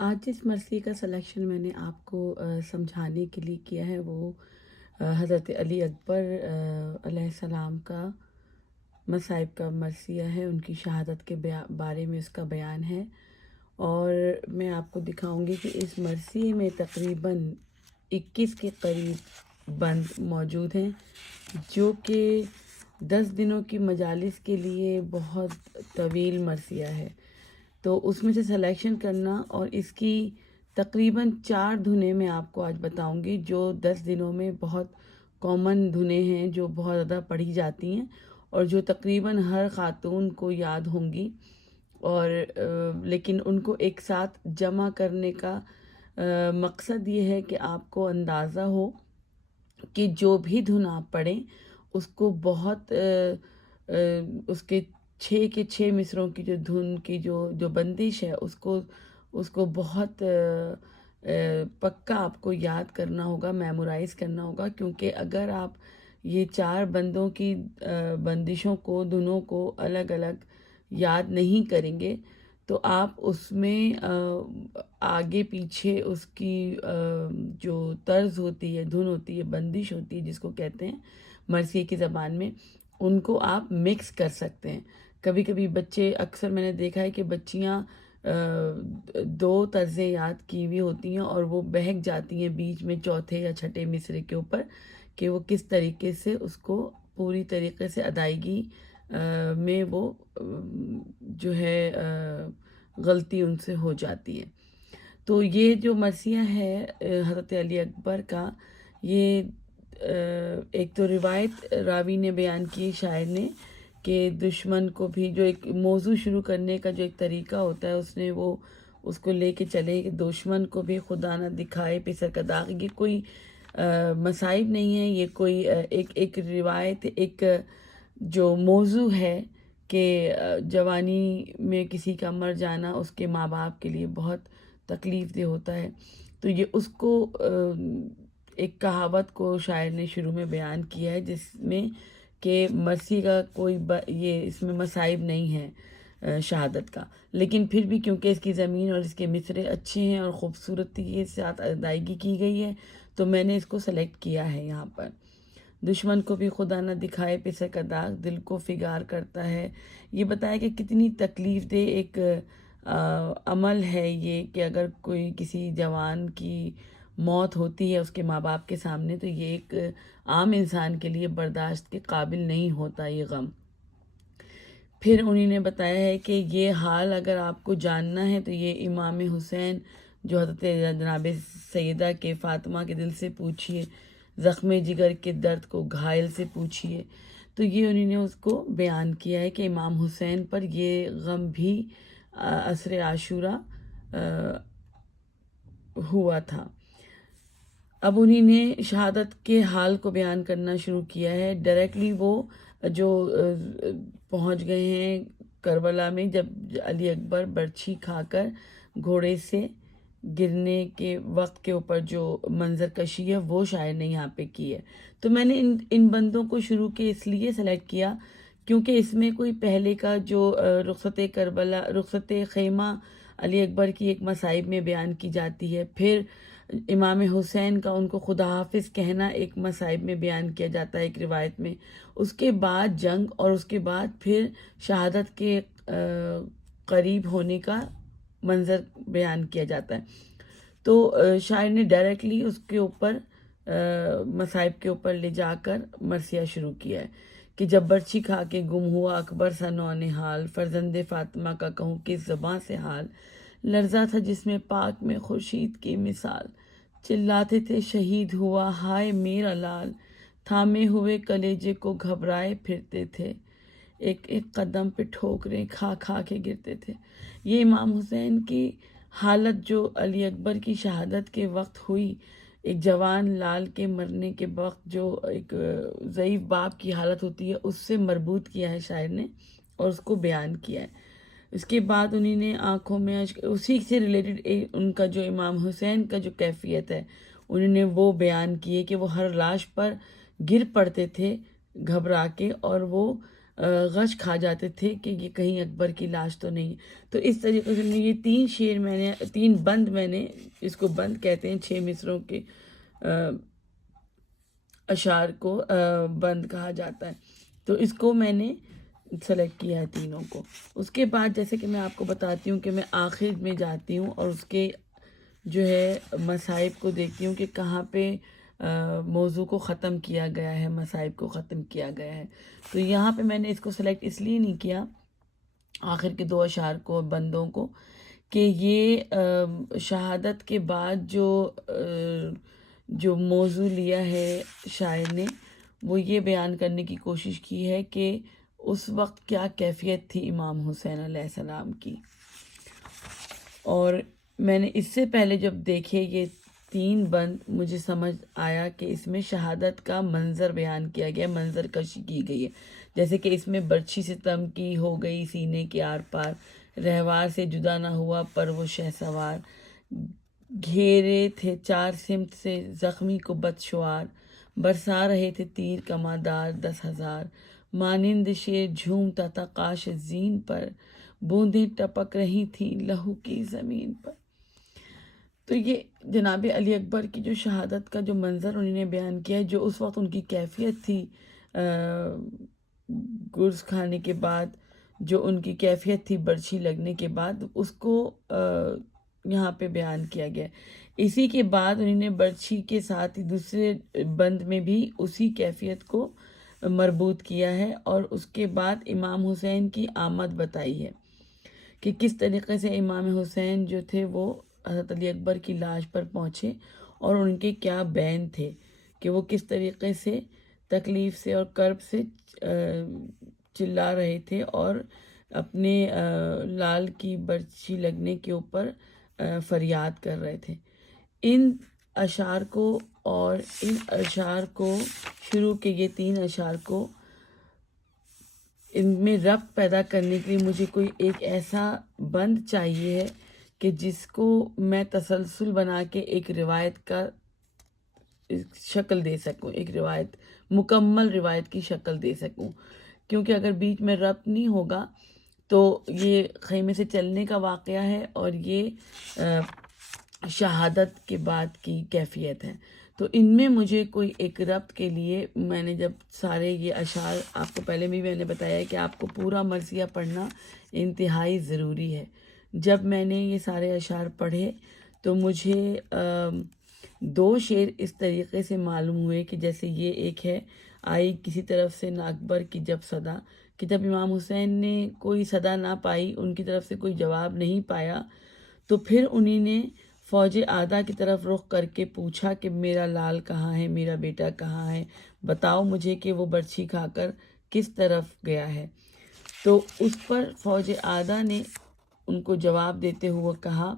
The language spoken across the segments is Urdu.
آج جس مرثیے کا سلیکشن میں نے آپ کو سمجھانے کے لیے کیا ہے وہ حضرت علی اکبر علیہ السلام کا مصائب کا مرثیہ ہے، ان کی شہادت کے بارے میں اس کا بیان ہے۔ اور میں آپ کو دکھاؤں گی کہ اس مرثیے میں تقریباً 21 کے قریب بند موجود ہیں، جو کہ 10 دنوں کی مجالس کے لیے بہت طویل مرثیہ ہے۔ تو اس میں سے سلیکشن کرنا، اور اس کی تقریباً 4 دھنیں میں آپ کو آج بتاؤں گی جو 10 دنوں میں بہت کامن دھنیں ہیں، جو بہت زیادہ پڑھی جاتی ہیں اور جو تقریباً ہر خاتون کو یاد ہوں گی۔ اور لیکن ان کو ایک ساتھ جمع کرنے کا مقصد یہ ہے کہ آپ کو اندازہ ہو کہ جو بھی دھن آپ پڑھیں اس کو بہت اس کے 6 کے 6 مصروں کی جو دھن کی جو بندش ہے اس کو بہت پکا آپ کو یاد کرنا ہوگا، میمورائز کرنا ہوگا، کیونکہ اگر آپ یہ 4 بندوں کی بندشوں کو، دھنوں کو الگ الگ یاد نہیں کریں گے تو آپ اس میں آگے پیچھے اس کی جو طرز ہوتی ہے، دھن ہوتی ہے، بندش ہوتی ہے، جس کو کہتے ہیں مرثیے کی زبان میں، ان کو آپ مکس کر سکتے ہیں۔ کبھی کبھی بچے، اکثر میں نے دیکھا ہے کہ بچیاں 2 طرزیں یاد کی ہوئی ہوتی ہیں اور وہ بہک جاتی ہیں بیچ میں چوتھے یا چھٹے مصرے کے اوپر کہ وہ کس طریقے سے اس کو پوری طریقے سے ادائیگی میں وہ جو ہے غلطی ان سے ہو جاتی ہے۔ تو یہ جو مرثیہ ہے حضرت علی اکبر کا، یہ ایک تو روایت راوی نے بیان کی، شاعر نے، کہ دشمن کو بھی جو ایک موضوع شروع کرنے کا جو ایک طریقہ ہوتا ہے، اس نے وہ اس کو لے کے چلے کہ دشمن کو بھی خدا نہ دکھائے پسر کا داغ۔ یہ کوئی مصائب نہیں ہے، یہ کوئی ایک روایت، ایک جو موضوع ہے کہ جوانی میں کسی کا مر جانا اس کے ماں باپ کے لیے بہت تکلیف دہ ہوتا ہے۔ تو یہ اس کو ایک کہاوت کو شاعر نے شروع میں بیان کیا ہے، جس میں کہ مرثی کا کوئی یہ اس میں مصائب نہیں ہے شہادت کا، لیکن پھر بھی کیونکہ اس کی زمین اور اس کے مصرے اچھے ہیں اور خوبصورتی کے ساتھ ادائیگی کی گئی ہے تو میں نے اس کو سلیکٹ کیا ہے یہاں پر۔ دشمن کو بھی خدا نہ دکھائے پسر کا داغ، دل کو فگار کرتا ہے۔ یہ بتایا کہ کتنی تکلیف دہ ایک عمل ہے یہ، کہ اگر کوئی کسی جوان کی موت ہوتی ہے اس کے ماں باپ کے سامنے تو یہ ایک عام انسان کے لیے برداشت کے قابل نہیں ہوتا یہ غم۔ پھر انہی نے بتایا ہے کہ یہ حال اگر آپ کو جاننا ہے تو یہ امام حسین جو حضرت جناب سیدہ کے فاطمہ کے دل سے پوچھیے، زخم جگر کے درد کو گھائل سے پوچھیے۔ تو یہ انہی نے اس کو بیان کیا ہے کہ امام حسین پر یہ غم بھی عصر عاشورہ ہوا تھا۔ اب انہی نے شہادت کے حال کو بیان کرنا شروع کیا ہے۔ ڈائریکٹلی وہ جو پہنچ گئے ہیں کربلا میں، جب علی اکبر برچھی کھا کر گھوڑے سے گرنے کے وقت کے اوپر جو منظر کشی ہے وہ شاعر نے یہاں پہ کی ہے۔ تو میں نے ان بندوں کو شروع کے اس لیے سلیکٹ کیا کیونکہ اس میں کوئی پہلے کا جو رخصت کربلا، رخصت خیمہ علی اکبر کی ایک مصائب میں بیان کی جاتی ہے، پھر امام حسین کا ان کو خدا حافظ کہنا ایک مصائب میں بیان کیا جاتا ہے ایک روایت میں، اس کے بعد جنگ اور اس کے بعد پھر شہادت کے قریب ہونے کا منظر بیان کیا جاتا ہے۔ تو شاعر نے ڈائریکٹلی اس کے اوپر مصائب کے اوپر لے جا کر مرثیہ شروع کیا ہے کہ جب برچھی کھا کے گم ہوا اکبر سا نونہال، فرزند فاطمہ کا کہوں کس زباں سے حال، لرزا تھا جس میں پاک میں خورشید کی مثال، چلاتے تھے شہید ہوا ہائے میرا لال، تھامے ہوئے کلیجے کو گھبرائے پھرتے تھے، ایک ایک قدم پہ ٹھوکریں کھا کھا کے گرتے تھے۔ یہ امام حسین کی حالت جو علی اکبر کی شہادت کے وقت ہوئی، ایک جوان لال کے مرنے کے وقت جو ایک ضعیف باپ کی حالت ہوتی ہے، اس سے مربوط کیا ہے شاعر نے اور اس کو بیان کیا ہے۔ اس کے بعد انہی نے آنکھوں میں اسی سے ریلیٹڈ ان کا جو امام حسین کا جو کیفیت ہے انہوں نے وہ بیان کیے کہ وہ ہر لاش پر گر پڑتے تھے گھبرا کے، اور وہ غش کھا جاتے تھے کہ یہ کہیں اکبر کی لاش تو نہیں. تو اس طریقے سے یہ 3 شعر میں نے 3 بند میں نے اس کو بند کہتے ہیں 6 مصروں کے اشعار کو بند کہا جاتا ہے. تو اس کو میں نے سلیکٹ کیا ہے تینوں کو. اس کے بعد جیسے کہ میں آپ کو بتاتی ہوں کہ میں آخر میں جاتی ہوں اور اس کے جو ہے مصائب کو دیکھتی ہوں کہ کہاں پہ موضوع کو ختم کیا گیا ہے، مصائب کو ختم کیا گیا ہے. تو یہاں پہ میں نے اس کو سلیکٹ اس لیے نہیں کیا آخر کے 2 اشعار کو، بندوں کو، کہ یہ شہادت کے بعد جو موضوع لیا ہے شاعر نے، وہ یہ بیان کرنے کی کوشش کی ہے کہ اس وقت کیا کیفیت تھی امام حسین علیہ السلام کی. اور میں نے اس سے پہلے جب دیکھے یہ 3 بند، مجھے سمجھ آیا کہ اس میں شہادت کا منظر بیان کیا گیا، منظر کشی کی گئی ہے. جیسے کہ اس میں برچھی ستم کی ہو گئی سینے کے آر پار، رہوار سے جدا نہ ہوا پر وہ شہسوار، گھیرے تھے 4 سمت سے زخمی کو بدشوار، برسا رہے تھے تیر کماندار 10,000، مانند شیر جھومتا تھا قاش زین پر، بوندیں ٹپک رہی تھیں لہو کی زمین پر. تو یہ جناب علی اکبر کی جو شہادت کا جو منظر انہوں نے بیان کیا ہے، جو اس وقت ان کی کیفیت تھی گرز کھانے کے بعد، جو ان کی کیفیت تھی برچھی لگنے کے بعد، اس کو یہاں پہ بیان کیا گیا. اسی کے بعد انہوں نے برچھی کے ساتھ ہی دوسرے بند میں بھی اسی کیفیت کو مربوط کیا ہے، اور اس کے بعد امام حسین کی آمد بتائی ہے کہ کس طریقے سے امام حسین جو تھے وہ حضرت علی اکبر کی لاش پر پہنچے، اور ان کے کیا بین تھے کہ وہ کس طریقے سے تکلیف سے اور کرب سے چلا رہے تھے اور اپنے لال کی برچھی لگنے کے اوپر فریاد کر رہے تھے. ان اشعار کو اور ان اشعار کو شروع کے یہ 3 اشعار کو ان میں ربط پیدا کرنے کے لیے مجھے کوئی ایک ایسا بند چاہیے ہے کہ جس کو میں تسلسل بنا کے ایک روایت کا شکل دے سکوں، ایک روایت، مکمل روایت کی شکل دے سکوں. کیونکہ اگر بیچ میں ربط نہیں ہوگا تو یہ خیمے سے چلنے کا واقعہ ہے اور یہ شہادت کے بعد کی کیفیت ہے. تو ان میں مجھے کوئی ایک ربط کے لیے میں نے جب سارے یہ اشعار، آپ کو پہلے بھی میں نے بتایا ہے کہ آپ کو پورا مرثیہ پڑھنا انتہائی ضروری ہے. جب میں نے یہ سارے اشعار پڑھے تو مجھے 2 شعر اس طریقے سے معلوم ہوئے کہ جیسے یہ ایک ہے، آئی کسی طرف سے نہ اکبر کی جب صدا، کہ جب امام حسین نے کوئی صدا نہ پائی، ان کی طرف سے کوئی جواب نہیں پایا، تو پھر انہی نے فوج آدھا کی طرف رخ کر کے پوچھا کہ میرا لال کہاں ہے، میرا بیٹا کہاں ہے، بتاؤ مجھے کہ وہ برچھی کھا کر کس طرف گیا ہے. تو اس پر فوج آدھا نے ان کو جواب دیتے ہوئے کہا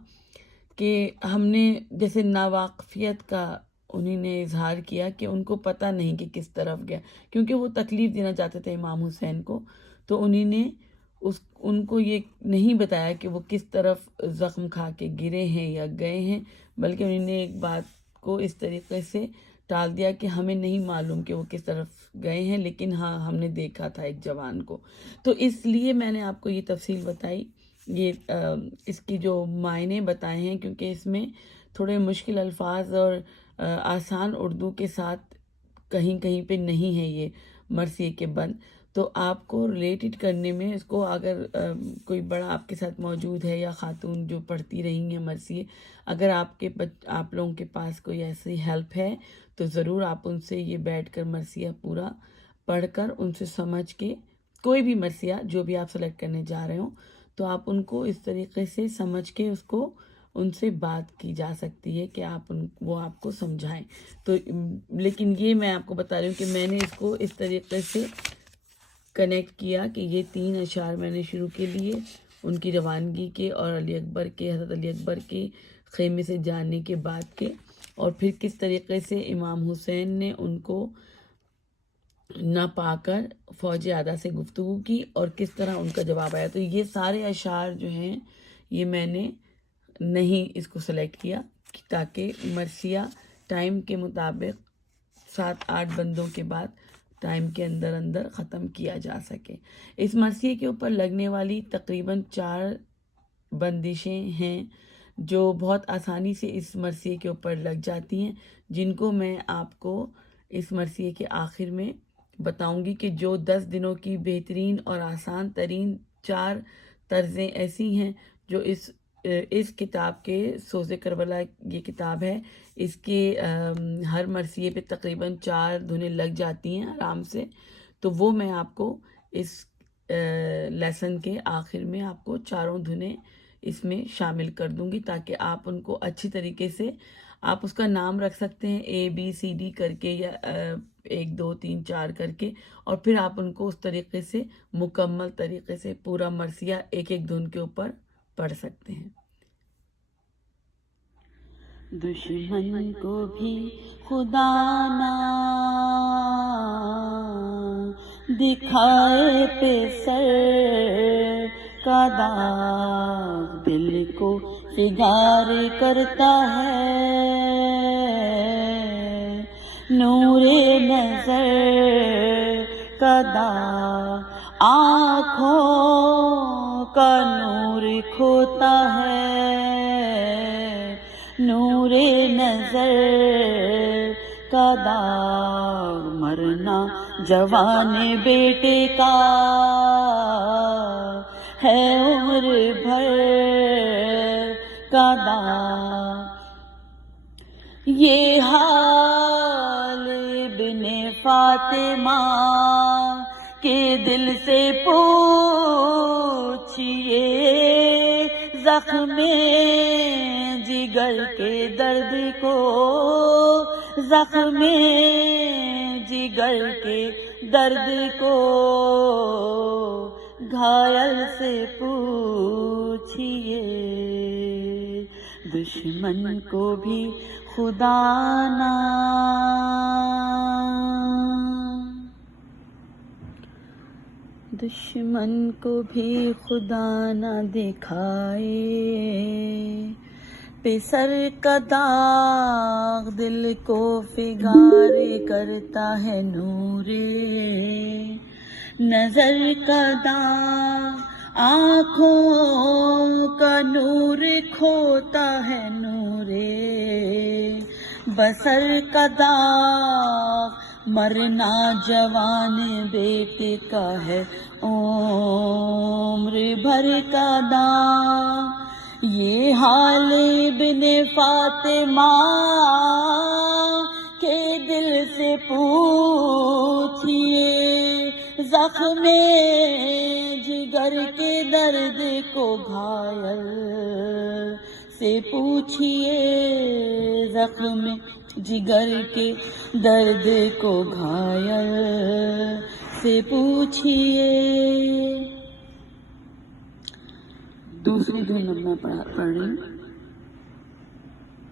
کہ ہم نے جیسے ناواقفیت کا انہی نے اظہار کیا کہ ان کو پتہ نہیں کہ کس طرف گیا، کیونکہ وہ تکلیف دینا چاہتے تھے امام حسین کو. تو انہی نے ان کو یہ نہیں بتایا کہ وہ کس طرف زخم کھا کے گرے ہیں یا گئے ہیں، بلکہ انہوں نے ایک بات کو اس طریقے سے ٹال دیا کہ ہمیں نہیں معلوم کہ وہ کس طرف گئے ہیں، لیکن ہاں ہم نے دیکھا تھا ایک جوان کو. تو اس لیے میں نے آپ کو یہ تفصیل بتائی، یہ اس کی جو معنی بتائے ہیں، کیونکہ اس میں تھوڑے مشکل الفاظ اور آسان اردو کے ساتھ کہیں کہیں پہ نہیں ہے یہ مرثیے کے بند. تو آپ کو ریلیٹڈ کرنے میں اس کو اگر کوئی بڑا آپ کے ساتھ موجود ہے یا خاتون جو پڑھتی رہی ہیں مرثیے، اگر آپ لوگوں کے پاس کوئی ایسی ہیلپ ہے تو ضرور آپ ان سے یہ بیٹھ کر مرثیہ پورا پڑھ کر ان سے سمجھ کے، کوئی بھی مرثیہ جو بھی آپ سلیکٹ کرنے جا رہے ہوں تو آپ ان کو اس طریقے سے سمجھ کے اس کو ان سے بات کی جا سکتی ہے کہ وہ آپ کو سمجھائیں. تو لیکن یہ میں آپ کو بتا رہی ہوں کہ میں نے اس کو اس طریقے سے کنیکٹ کیا کہ یہ 3 اشعار میں نے شروع کے لیے ان کی روانگی کے اور علی اکبر کے، حضرت علی اکبر کے خیمے سے جانے کے بعد کے، اور پھر کس طریقے سے امام حسین نے ان کو نہ پا کر فوج آدھا سے گفتگو کی اور کس طرح ان کا جواب آیا. تو یہ سارے اشعار جو ہیں یہ میں نے نہیں اس کو سلیکٹ کیا تاکہ مرثیہ ٹائم کے مطابق 7-8 بندوں کے بعد ٹائم کے اندر اندر ختم کیا جا سکے۔ اس مرثیے کے اوپر لگنے والی تقریباً 4 بندشیں ہیں جو بہت آسانی سے اس مرثیے کے اوپر لگ جاتی ہیں، جن کو میں آپ کو اس مرثیے کے آخر میں بتاؤں گی کہ جو 10 دنوں کی بہترین اور آسان ترین 4 طرزیں ایسی ہیں جو اس کتاب کے سوز کربلا یہ کتاب ہے، اس کے ہر مرثیے پہ تقریباً 4 دھنیں لگ جاتی ہیں آرام سے، تو وہ میں آپ کو اس لیسن کے آخر میں آپ کو 4 دھنیں اس میں شامل کر دوں گی، تاکہ آپ ان کو اچھی طریقے سے آپ اس کا نام رکھ سکتے ہیں ABCD کر کے، یا 1 2 3 4 کر کے، اور پھر آپ ان کو اس طریقے سے مکمل طریقے سے پورا مرثیہ ایک ایک دھن کے اوپر پڑھ سکتے ہیں۔ دشمن کو بھی خدا نہ دکھائے پہ سر کا داغ، دل کو فگار کرتا ہے نور نظر کا داغ، آنکھوں کا نور کھوتا ہے نور نظر کا داغ، مرنا جوان بیٹے کا ہے عمر بھر کا داغ، یہ حال ابن فاطمہ کے دل سے پوچھئے، زخم جگر کے درد کو، زخم جگر کے درد کو گھائل سے پوچھئے، دشمن کو بھی خدا نہ دشمن کو بھی خدا نہ دکھائے پہ سر کا داغ، دل کو فگار کرتا ہے نور نظر کا داغ، آنکھوں کا نور کھوتا ہے نور بصر کا داغ، مرنا جوان بیٹے کا ہے عمر بھر کا داغ، یہ حال ابن فاطمہ کے دل سے پوچھئے، زخم جگر کے درد کو گھائل سے پوچھئے، زخم جگر کے درد کو گھائل سے پوچھئے۔ دوسری دھن میں پڑھ رہی ہوں۔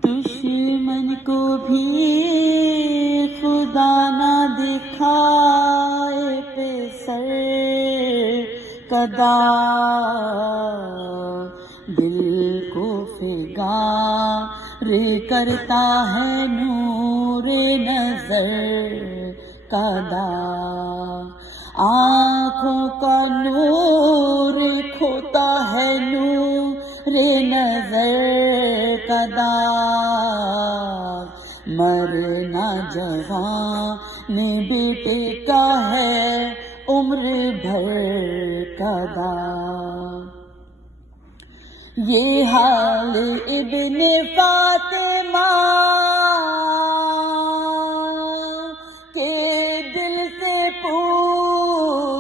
دشمن کو بھی خدا نہ دکھائے پہ سر کا داغ، دل کو فگار کرتا ہے نور نظر کا داغ، آنکھوں کا نور کھوتا ہے نور نظر کا داغ، مرنا جوان بیٹے کا ہے عمر بھر کا داغ، یہ حال ابن فاطمہ کے دل سے پوچھئے،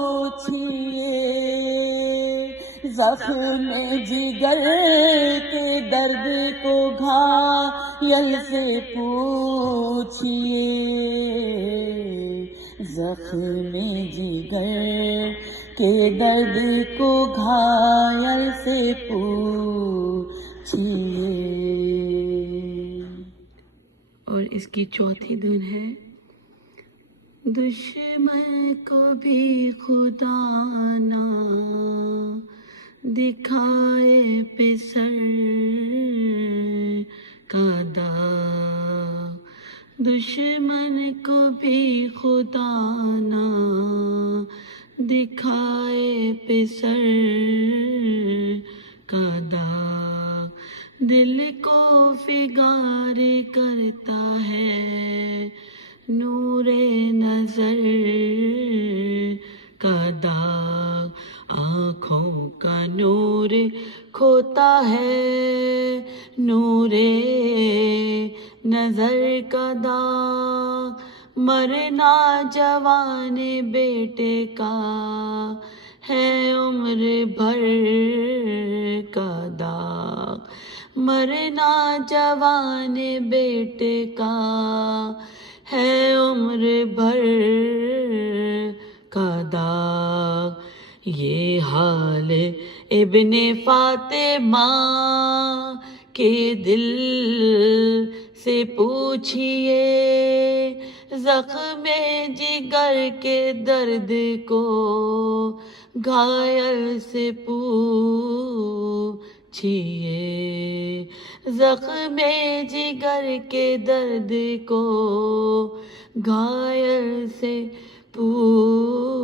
زخم جگر کے درد کو گھائل سے پوچھئے، زخم جگر کے درد کو گھائل سے پوچھئے۔ اور اس کی چوتھی دھن ہے، دشمن کو بھی خدا نہ دکھائے پہ سر کا داغ، دشمن کو بھی خدا نہ دکھائے پسر کا داغ دل کو فگار کرتا ہے نور نظر کا داغ آنکھوں کا نور کھوتا ہے نور نظر کا داغ مرنا جوان بیٹے کا ہے عمر بھر کا داغ مرنا جوان بیٹے کا ہے عمر بھر کا داغ یہ حال ابن فاطمہ کے دل سے پوچھئے زخم جگر کے درد کو گھائل سے پوچھئے زخم جگر کے درد کو گھائل سے پوچھئے